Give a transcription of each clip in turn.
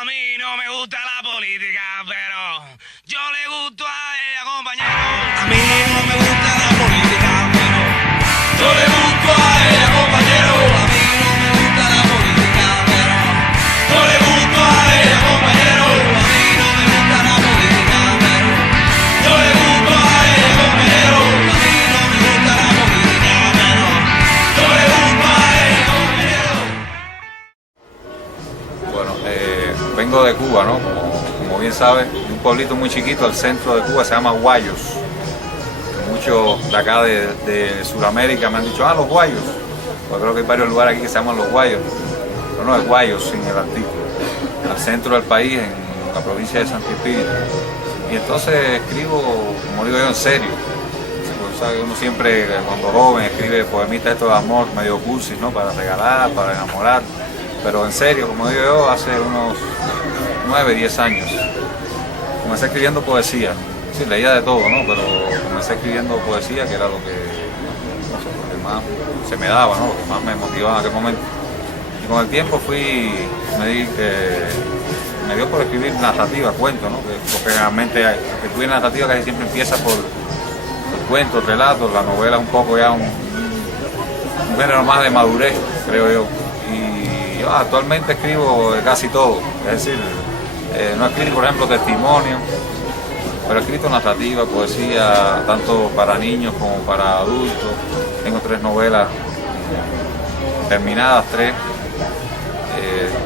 A mí no me gusta la política, pero yo le gusto a ella, compañero. A mí no me gusta la política, pero yo le gusto a ella, compañero. A mí no me gusta la política, pero yo le gusto a ella, compañero. A mí no me gusta la política, pero yo le gusto a ella, compañero. A mí no me gusta la política, pero yo le gusto a ella, compañero. Bueno, vengo de Cuba, ¿no? Como bien sabes, de un pueblito muy chiquito al centro de Cuba, se llama Guayos. Muchos de acá de Sudamérica me han dicho, los Guayos. Pues creo que hay varios lugares aquí que se llaman Los Guayos. Pero no, es Guayos sin el artículo. Al centro del país, en la provincia de Santo Espíritu. Y entonces escribo, como digo yo, en serio. Pues, ¿sabes? Uno siempre, cuando joven, escribe poemitas estos de amor, medio cursis, ¿no? Para regalar, para enamorar. Pero en serio, como digo yo, hace unos 9, 10 años comencé escribiendo poesía. Sí, leía de todo, ¿no? Pero comencé escribiendo poesía, que era lo que, no sé, lo que más se me daba, ¿no? Lo que más me motivaba en aquel momento. Y con el tiempo me dio por escribir narrativa, cuentos, ¿no? Porque realmente escribir narrativa casi siempre empieza por cuentos, relatos. La novela es un poco ya un género más de madurez, creo yo. Y yo actualmente escribo casi todo, es decir, no escribo, por ejemplo, testimonio, pero he escrito narrativa, poesía, tanto para niños como para adultos. Tengo 3 novelas terminadas, 3.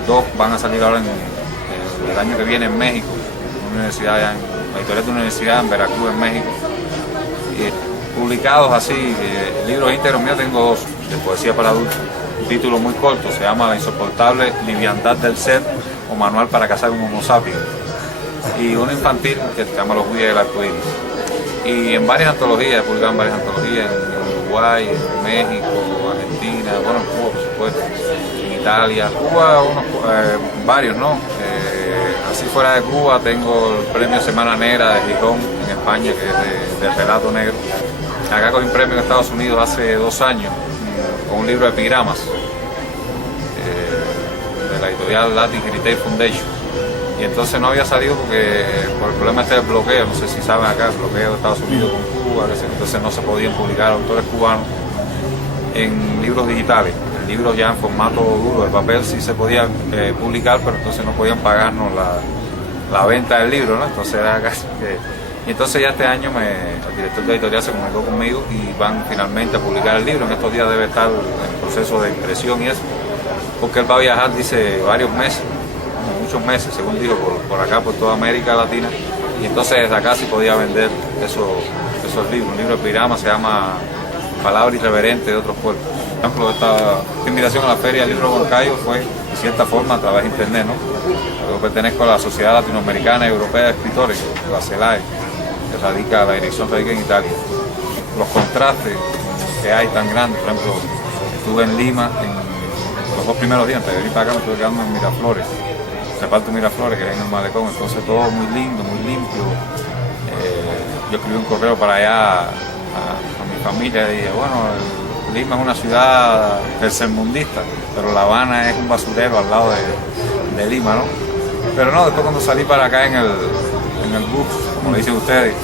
2 van a salir ahora el año que viene en México, en la editorial de una universidad en Veracruz, en México. Y publicados así, libros íntegros míos tengo 2 de poesía para adultos. Un título muy corto, se llama La insoportable liviandad del ser o Manual para cazar un homo sapiens. Y uno infantil que se llama Los Guías del Arco Iris. Y en varias antologías, he publicado en varias antologías, en Uruguay, en México, Argentina, bueno, en Cuba, por supuesto, en Italia. Cuba, varios, ¿no? Así fuera de Cuba tengo el premio Semana Negra de Gijón, en España, que es de relato negro. Acá cogí un premio en Estados Unidos hace 2 años, con un libro de epigramas, de la editorial Latin Heritage Foundation. Y entonces no había salido porque por el problema del bloqueo, no sé si saben acá, el bloqueo de Estados Unidos con Cuba, entonces no se podían publicar autores cubanos en libros digitales. En libros ya en formato duro, de papel sí se podían publicar, pero entonces no podían pagarnos la venta del libro, ¿no? Entonces era casi que... Y entonces ya este año el director de la editorial se comunicó conmigo y van finalmente a publicar el libro. En estos días debe estar en proceso de impresión y eso, porque él va a viajar, dice, varios meses, muchos meses, según dijo, por acá, por toda América Latina, y entonces desde acá sí podía vender esos libros. Un libro de epigrama se llama Palabra Irreverente de otros pueblos. Por ejemplo, esta invitación a la Feria del Libro Moncayo fue, de cierta forma, a través de internet, ¿no? Yo pertenezco a la Sociedad Latinoamericana y Europea de Escritores, la CELAE, que la dirección radica en Italia. Los contrastes que hay tan grandes, por ejemplo, estuve en Lima en los 2 primeros días, antes de venir para acá me estuve quedando en Miraflores, reparto Miraflores, que es en el malecón, entonces todo muy lindo, muy limpio. Yo escribí un correo para allá a mi familia y dije, bueno, Lima es una ciudad tercermundista, pero La Habana es un basurero al lado de Lima, ¿no? Pero no, después cuando salí para acá en el bus, como dicen ustedes,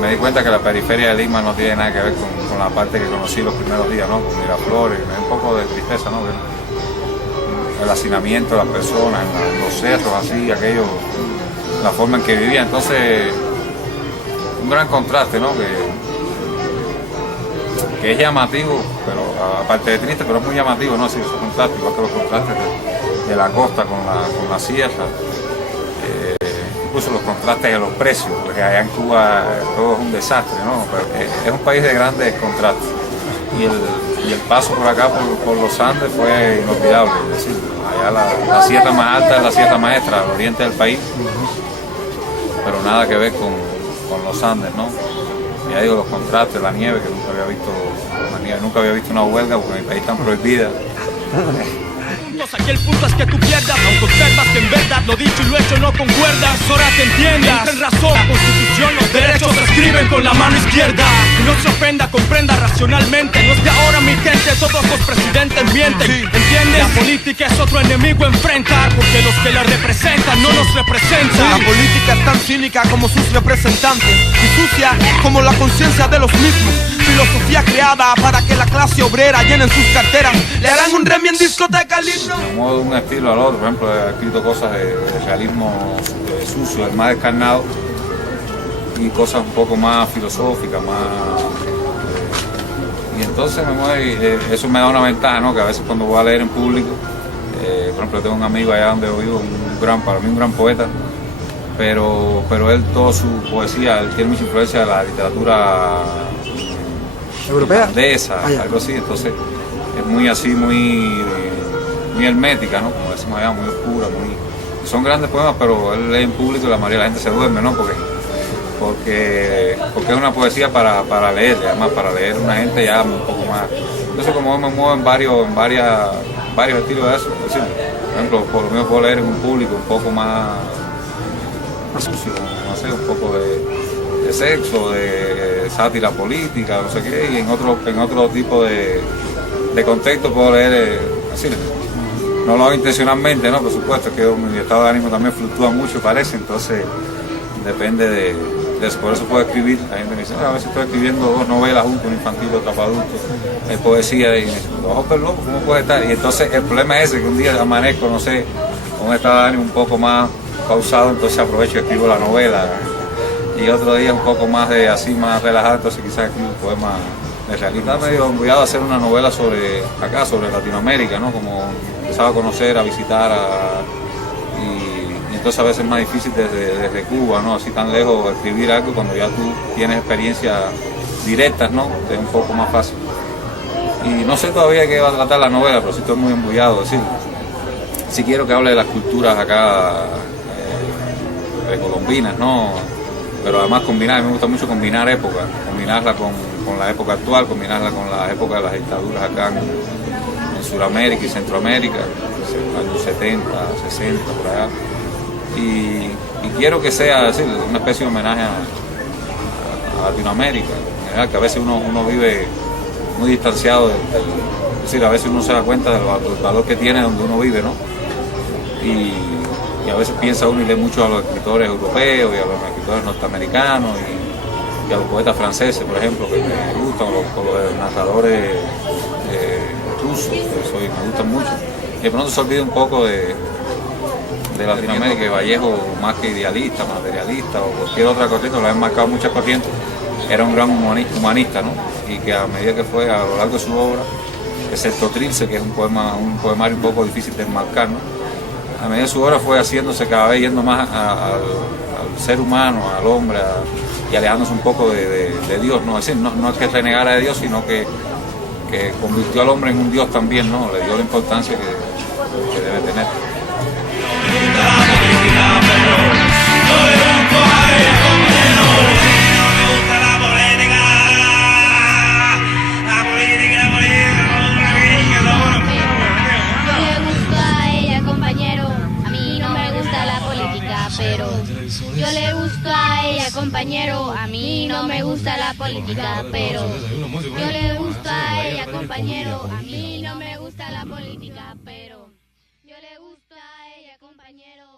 me di cuenta que la periferia de Lima no tiene nada que ver con la parte que conocí los primeros días, ¿no? Con Miraflores, me da un poco de tristeza, ¿no? El hacinamiento de las personas, en los cerros, así, aquello, la forma en que vivían. Entonces, un gran contraste, ¿no? Que es llamativo, pero aparte de triste, pero es muy llamativo, ¿no? Sí, esos contrastes, igual que los contrastes de la costa con la sierra. Incluso los contrastes de los precios, porque allá en Cuba todo es un desastre, ¿no? Pero es un país de grandes contrastes. Y el paso por acá, por los Andes, fue inolvidable. Es decir, allá la sierra más alta es la Sierra Maestra, al oriente del país, pero nada que ver con los Andes, ¿no? Ya digo, los contrastes, la nieve, que nunca había visto una huelga, porque en mi país están prohibidas. Aquí el punto es que tú pierdas, aunque observas que en verdad Lo dicho y lo hecho no concuerda, es hora que entiendas. En razón, constitución, los derechos se escriben con la mano izquierda. Que no se ofenda, comprenda racionalmente. No es de ahora mi gente, todos los presidentes mienten. ¿Entiendes? La política es otro enemigo a enfrentar, porque los que la representan no nos representan. La política es tan cínica como sus representantes y sucia como la conciencia de los mismos. Filosofía creada para que la clase obrera llenen sus carteras. Le harán un remi en discoteca al himno. Me muevo de un estilo al otro. Por ejemplo, he escrito cosas de realismo sucio, el más descarnado, y cosas un poco más filosóficas, más... y entonces me mueve, eso me da una ventaja, ¿no? Que a veces cuando voy a leer en público, por ejemplo, tengo un amigo allá donde yo vivo, para mí un gran poeta, pero él, toda su poesía, él tiene mucha influencia de la literatura ¿Europea? irlandesa, algo así, entonces es muy así, muy hermética, ¿no? Como decimos allá, muy oscura, son grandes poemas, pero él lee en público y la mayoría de la gente se duerme, ¿no? Porque es una poesía para leer, además para leer una gente ya un poco más. Entonces como yo me muevo en varios estilos de eso, es decir, por ejemplo, por lo menos puedo leer en un público un poco más sucio, no sé, un poco de sexo, de sátira política, no sé qué, y en otro tipo de contexto puedo leer así. No lo hago intencionalmente, ¿no? Por supuesto, que mi estado de ánimo también fluctúa mucho, parece, entonces depende de eso. Por eso puedo escribir. La gente me dice, a veces estoy escribiendo 2 novelas juntas, un infantil y otra para adultos, poesía, y me dicen, pero loco, ¿cómo puede estar? Y entonces el problema es ese, que un día amanezco, no sé, con un estado de ánimo un poco más pausado, entonces aprovecho y escribo la novela, y otro día un poco más más relajado, entonces quizás escribo un poema de realidad. Medio enviado a hacer una novela sobre Latinoamérica, ¿no? Como empezaba a conocer, a visitar, y entonces a veces es más difícil desde Cuba, ¿no? Así tan lejos escribir algo cuando ya tú tienes experiencias directas, ¿no? Es un poco más fácil. Y no sé todavía de qué va a tratar la novela, pero sí estoy muy embullado, es decir, sí quiero que hable de las culturas acá precolombinas, ¿no? Pero además combinar, a mí me gusta mucho combinar épocas, combinarla con la época actual, combinarla con la época de las dictaduras acá en Sudamérica y Centroamérica, años 70, 60, por allá. Y quiero que sea decir, una especie de homenaje a Latinoamérica, en general, que a veces uno vive muy distanciado, es decir, a veces uno se da cuenta del valor que tiene donde uno vive, ¿no? Y a veces piensa uno y lee mucho a los escritores europeos y a los escritores norteamericanos y a los poetas franceses, por ejemplo, que me gustan, o los narradores rusos, que me gustan mucho. Y de pronto se olvida un poco de Latinoamérica, que Vallejo, más que idealista, materialista o cualquier otra corriente, lo han marcado muchas corrientes, era un gran humanista, ¿no? Y que a medida que fue a lo largo de su obra, excepto Trilce, que es un poemario un poco difícil de enmarcar, ¿no? A medida de su obra fue haciéndose cada vez yendo más al ser humano, al hombre, y alejándose un poco de Dios, ¿no? Es decir, no es que renegara de Dios, sino que convirtió al hombre en un Dios también, ¿no? Le dio la importancia que debe tener. Yo le gusto a ella, compañero, a mí no me gusta la política, pero yo le gusto a ella, compañero, a mí no me gusta la política, pero yo le gusto a ella, compañero.